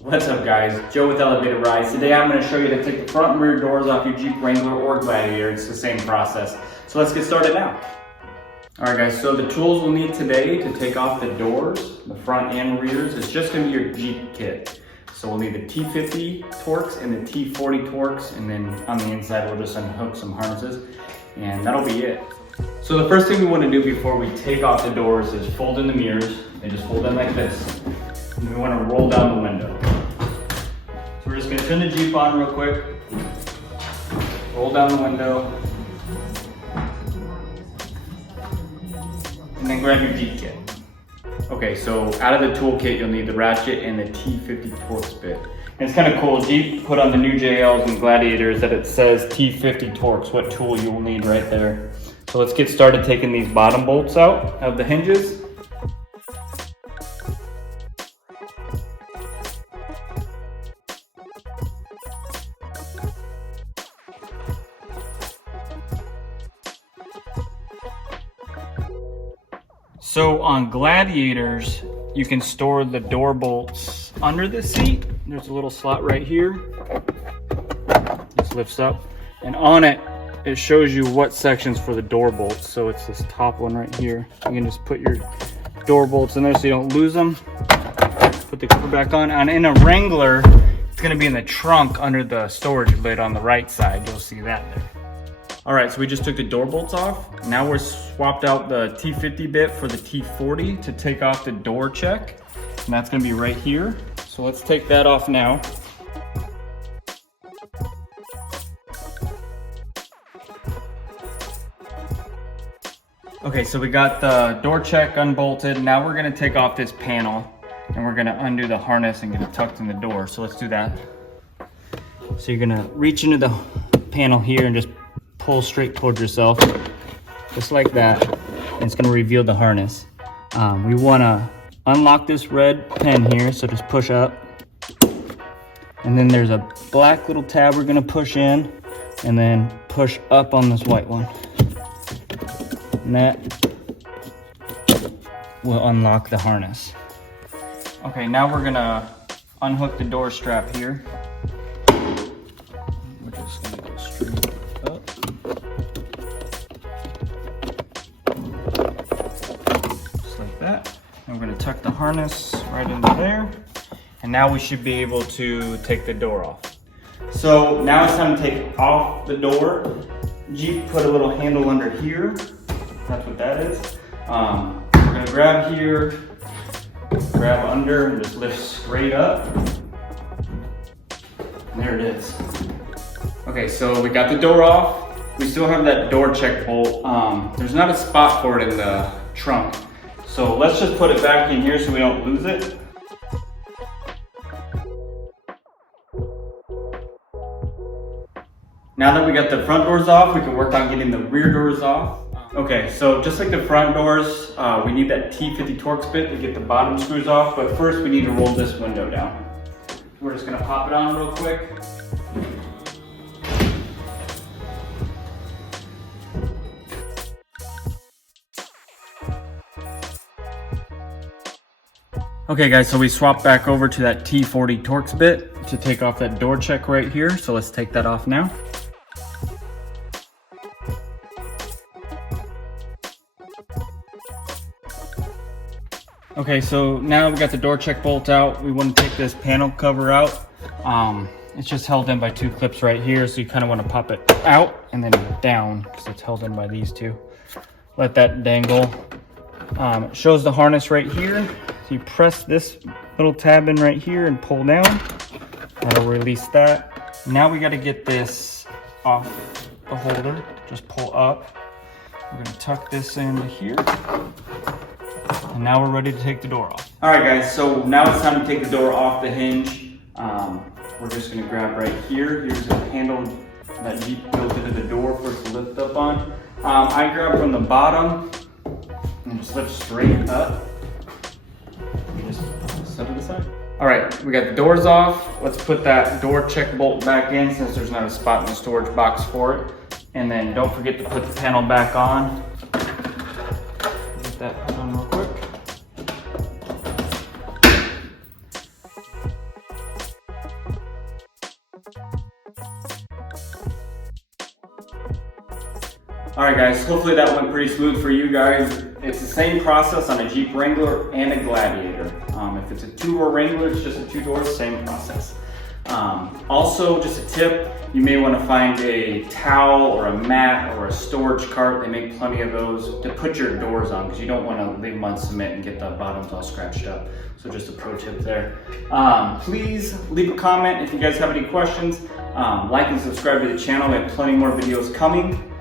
What's up guys, Joe with Elevated Rides. Today I'm going to show you how to take the front and rear doors off your Jeep Wrangler or Gladiator. It's the same process. So let's get started now. Alright guys, so the tools we'll need today to take off the doors, the front and rears, is just going to be your Jeep kit. So we'll need the T50 Torx and the T40 Torx, and then on the inside we'll just unhook some harnesses, and that'll be it. So the first thing we want to do before we take off the doors is fold in the mirrors, and just fold them like this. And we want to roll down the window. So we're just going to turn the Jeep on real quick, roll down the window, and then grab your Jeep kit. Okay, so out of the toolkit you'll need the ratchet and the T50 Torx bit. And it's kind of cool, Jeep put on the new JLs and Gladiators that it says T50 Torx, what tool you will need right there. So let's get started taking these bottom bolts out of the hinges. So on Gladiators, you can store the door bolts under the seat. There's a little slot right here. This lifts up. And on it, it shows you what sections for the door bolts. So it's this top one right here. You can just put your door bolts in there so you don't lose them. Put the cover back on. And in a Wrangler, it's gonna be in the trunk under the storage lid on the right side. You'll see that there. All right, so we just took the door bolts off. Now we're swapped out the T50 bit for the T40 to take off the door check. And that's gonna be right here. So let's take that off now. Okay, so we got the door check unbolted. Now we're gonna take off this panel and we're gonna undo the harness and get it tucked in the door. So let's do that. So you're gonna reach into the panel here and just pull straight towards yourself, just like that, and it's going to reveal the harness. We want to unlock this red pin here, so just push up, and then there's a black little tab we're going to push in, and then push up on this white one, and that will unlock the harness. Okay, now we're going to unhook the door strap here. We're just going to go straight up. That. And we're going to tuck the harness right into there, and now we should be able to take the door off. So now it's time to take off the door. Jeep put a little handle under here. That's what that is. We're going to grab here, grab under, and just lift straight up. And there it is. Okay, so we got the door off. We still have that door check bolt. There's not a spot for it in the trunk. So let's just put it back in here so we don't lose it. Now that we got the front doors off, we can work on getting the rear doors off. Okay, so just like the front doors, we need that T50 Torx bit to get the bottom screws off, but first we need to roll this window down. We're just gonna pop it on real quick. Okay guys, so we swapped back over to that T40 Torx bit to take off that door check right here. So let's take that off now. Okay, so now we got the door check bolt out. We want to take this panel cover out. It's just held in by two clips right here. So you kind of want to pop it out and then down because it's held in by these two. Let that dangle. It shows the harness right here. So you press this little tab in right here and pull down. That'll release that. Now we got to get this off the holder. Just pull up. We're going to tuck this into here. And now we're ready to take the door off. All right guys, so now it's time to take the door off the hinge. We're just going to grab right here. Here's a handle that Jeep built into the door for it to lift up on. I grab from the bottom and just lift straight up. Just set it aside. All right, we got the doors off. Let's put that door check bolt back in since there's not a spot in the storage box for it. And then don't forget to put the panel back on. Get that put on real quick. All right guys, hopefully that went pretty smooth for you guys. It's the same process on a Jeep Wrangler and a Gladiator. If it's a 2-door Wrangler, it's just a 2 doors, same process. Also, just a tip, you may want to find a towel or a mat or a storage cart. They make plenty of those to put your doors on, because you don't want to leave them on cement and get the bottoms all scratched up. So just a pro tip there. Please leave a comment if you guys have any questions. Like and subscribe to the channel. We have plenty more videos coming.